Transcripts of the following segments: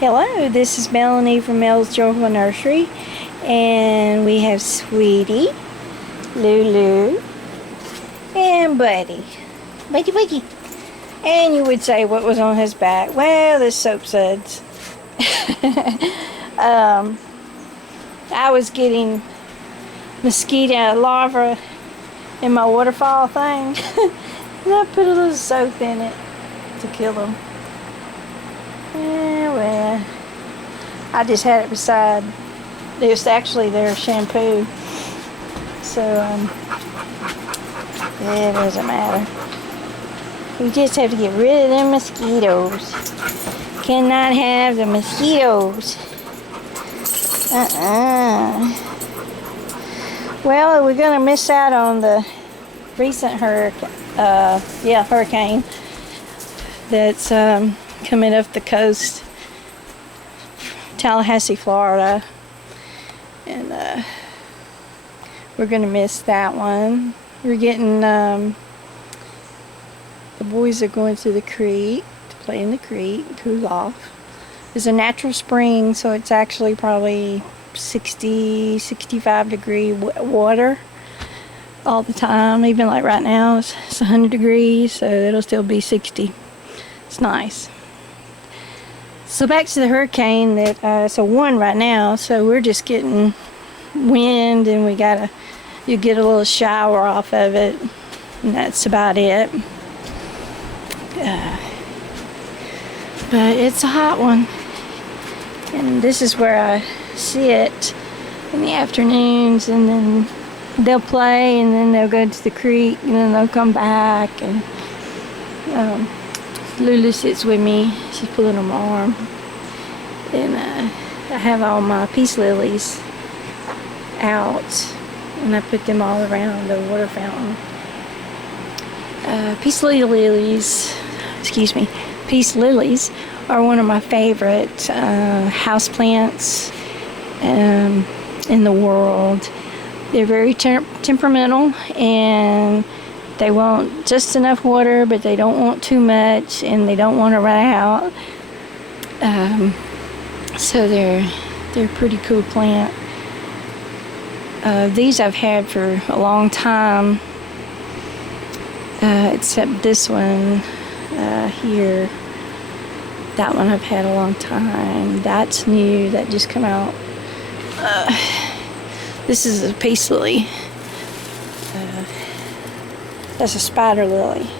Hello, this is Melanie from Mel's Joyful Nursery, and we have Sweetie, Lulu, and Buddy. Buddy. And you would say, what was on his back? Well, the soap suds. I was getting mosquito larvae in my waterfall thing, and I put a little soap in it to kill them. Yeah, well, I just had it beside, it's actually their shampoo, so it doesn't matter. We just have to get rid of them mosquitoes. Cannot have the mosquitoes. Well, we're gonna miss out on the recent hurricane that's coming up the coast, Tallahassee, Florida, and we're gonna miss that one. We're getting the boys are going to the creek to play in the creek, cool off. There's a natural spring, so it's actually probably 65 degree water all the time. Even like right now it's 100 degrees, so it'll still be 60. It's nice. So back to the hurricane, that it's a 1 right now, so we're just getting wind, and you get a little shower off of it, and that's about it. But it's a hot one, and this is where I sit in the afternoons, and then they'll play, and then they'll go to the creek, and then they'll come back, and Lulu sits with me. She's pulling on my arm, and I have all my peace lilies out, and I put them all around the water fountain. Peace lilies are one of my favorite houseplants in the world. They're very temperamental, and they want just enough water, but they don't want too much, and they don't want to run out. So they're a pretty cool plant. These I've had for a long time, except this one here. That one I've had a long time. That's new. That just come out. This is a peace lily. That's a spider lily.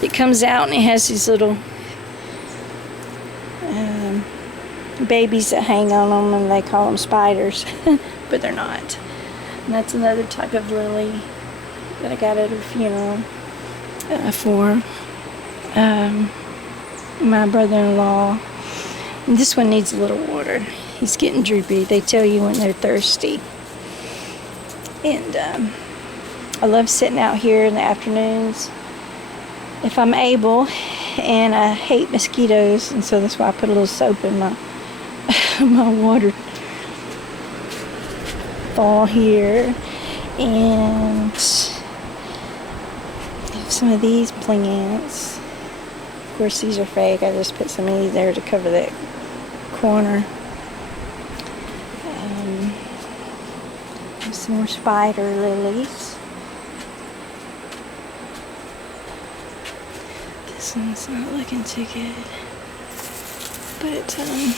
It comes out and it has these little babies that hang on them, and they call them spiders, but they're not. And that's another type of lily that I got at a funeral for my brother-in-law. And this one needs a little water. He's getting droopy. They tell you when they're thirsty. And I love sitting out here in the afternoons if I'm able, and I hate mosquitoes, and so that's why I put a little soap in my my water fall here. And some of these plants, of course these are fake. I just put some of these there to cover that corner. Some more spider lilies. This one's not looking too good, but I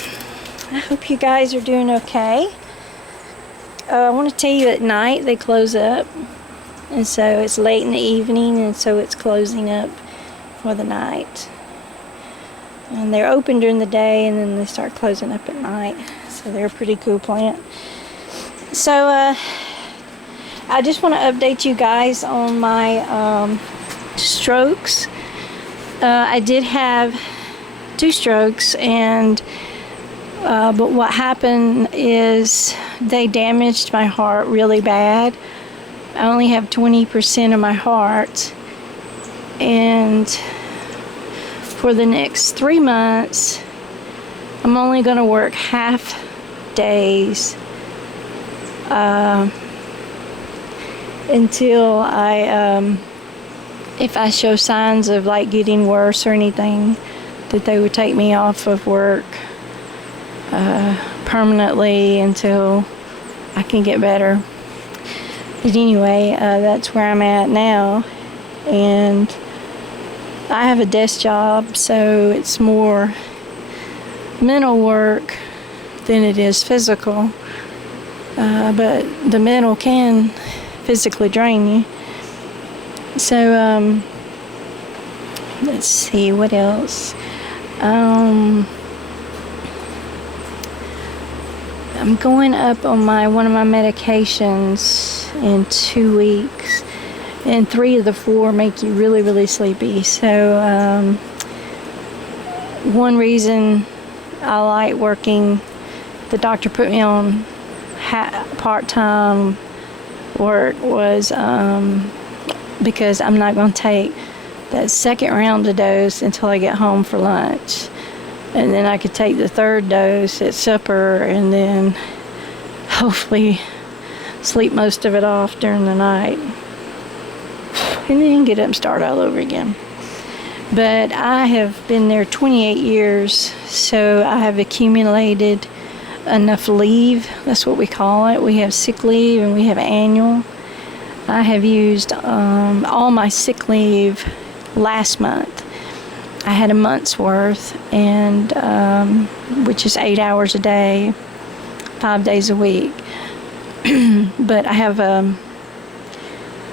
hope you guys are doing okay. I want to tell you, at night they close up, and so it's late in the evening, and so it's closing up for the night. And they're open during the day, and then they start closing up at night. So they're a pretty cool plant. So I just want to update you guys on my strokes. I did have 2 strokes, and but what happened is they damaged my heart really bad. I only have 20% of my heart, and for the next 3 months I'm only going to work half days until if I show signs of like getting worse or anything, that they would take me off of work permanently until I can get better. But anyway, that's where I'm at now, and I have a desk job, so it's more mental work than it is physical. But the mental can physically drain you. So let's see what else. I'm going up on one of my medications in 2 weeks, and 3 of the 4 make you really, really sleepy. So one reason I like working, the doctor put me on part-time work, was because I'm not going to take that second round of dose until I get home for lunch. And then I could take the 3rd dose at supper, and then hopefully sleep most of it off during the night. And then get up and start all over again. But I have been there 28 years, so I have accumulated enough leave. That's what we call it. We have sick leave and we have annual. I have used all my sick leave last month. I had a month's worth, and which is 8 hours a day, 5 days a week. But I have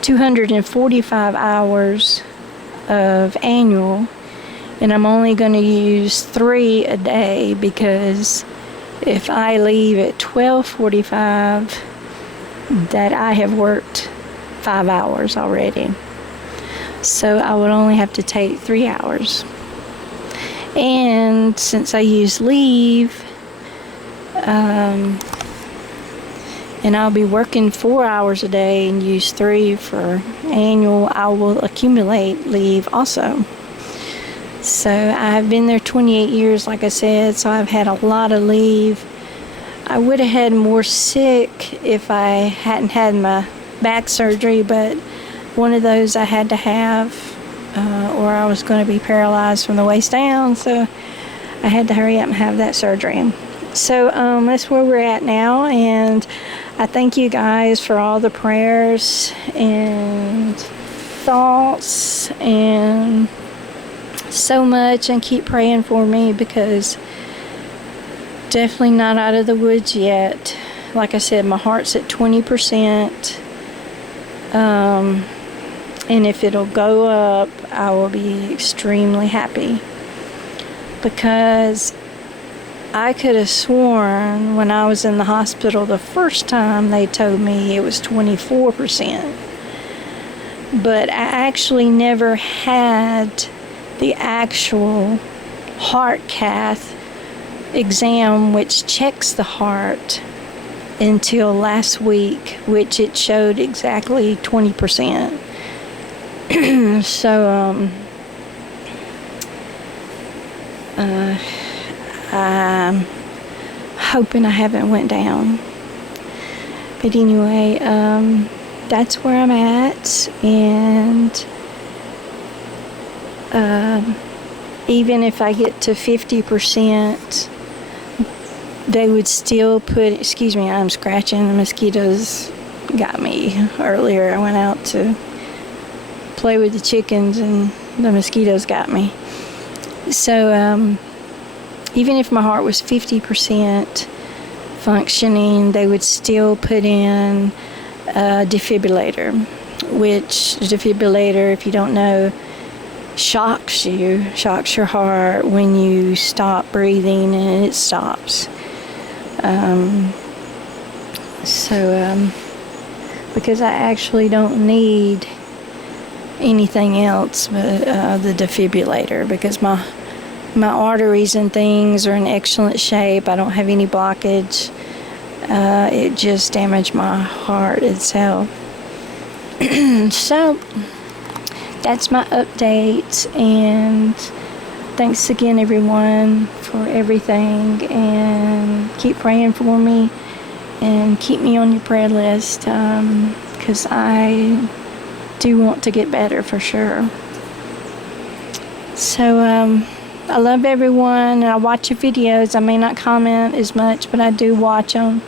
245 hours of annual, and I'm only going to use 3 a day, because if I leave at 12:45, that I have worked 5 hours already. So I would only have to take 3 hours. And since I use leave, and I'll be working 4 hours a day and use 3 for annual, I will accumulate leave also. So I've been there 28 years, like I said, so I've had a lot of leave. I would have had more sick if I hadn't had my back surgery, but one of those I had to have, or I was going to be paralyzed from the waist down, so I had to hurry up and have that surgery. So that's where we're at now, and I thank you guys for all the prayers and thoughts and so much, and keep praying for me, because definitely not out of the woods yet. Like I said, my heart's at 20%. And if it'll go up, I will be extremely happy, because I could have sworn when I was in the hospital the first time they told me it was 24%. But I actually never had the actual heart cath exam, which checks the heart, until last week, which it showed exactly 20%. So I'm hoping I haven't went down. But anyway, that's where I'm at, and even if I get to 50%, they would still put, excuse me, I'm scratching, the mosquitoes got me earlier. I went out to play with the chickens and the mosquitoes got me. So even if my heart was 50% functioning, they would still put in a defibrillator, which defibrillator, if you don't know, shocks your heart when you stop breathing, and it stops. Because I actually don't need anything else but the defibrillator, because my arteries and things are in excellent shape. I don't have any blockage. It just damaged my heart itself. So that's my update, and thanks again, everyone, for everything, and keep praying for me and keep me on your prayer list, because I do want to get better for sure. So I love everyone, and I watch your videos. I may not comment as much, but I do watch them.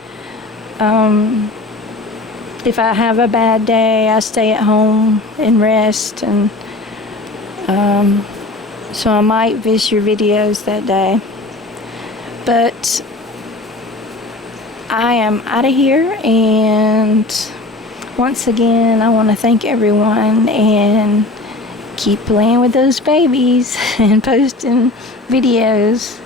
If I have a bad day, I stay at home and rest, and so I might visit your videos that day. But I am out of here, and once again, I want to thank everyone, and keep playing with those babies and posting videos,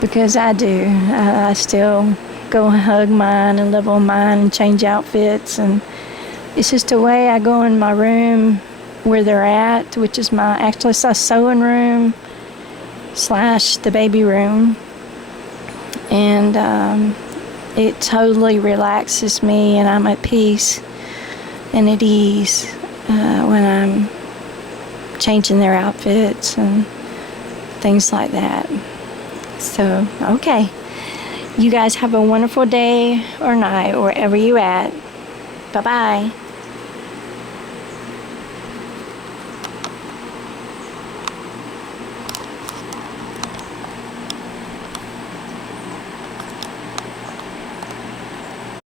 because I do. I still go and hug mine and love on mine and change outfits, and it's just a way I go in my room where they're at, which is actually it's a sewing room / the baby room, and it totally relaxes me, and I'm at peace and at ease when I'm changing their outfits and things like that. So, okay. You guys have a wonderful day or night wherever you're at. Bye-bye.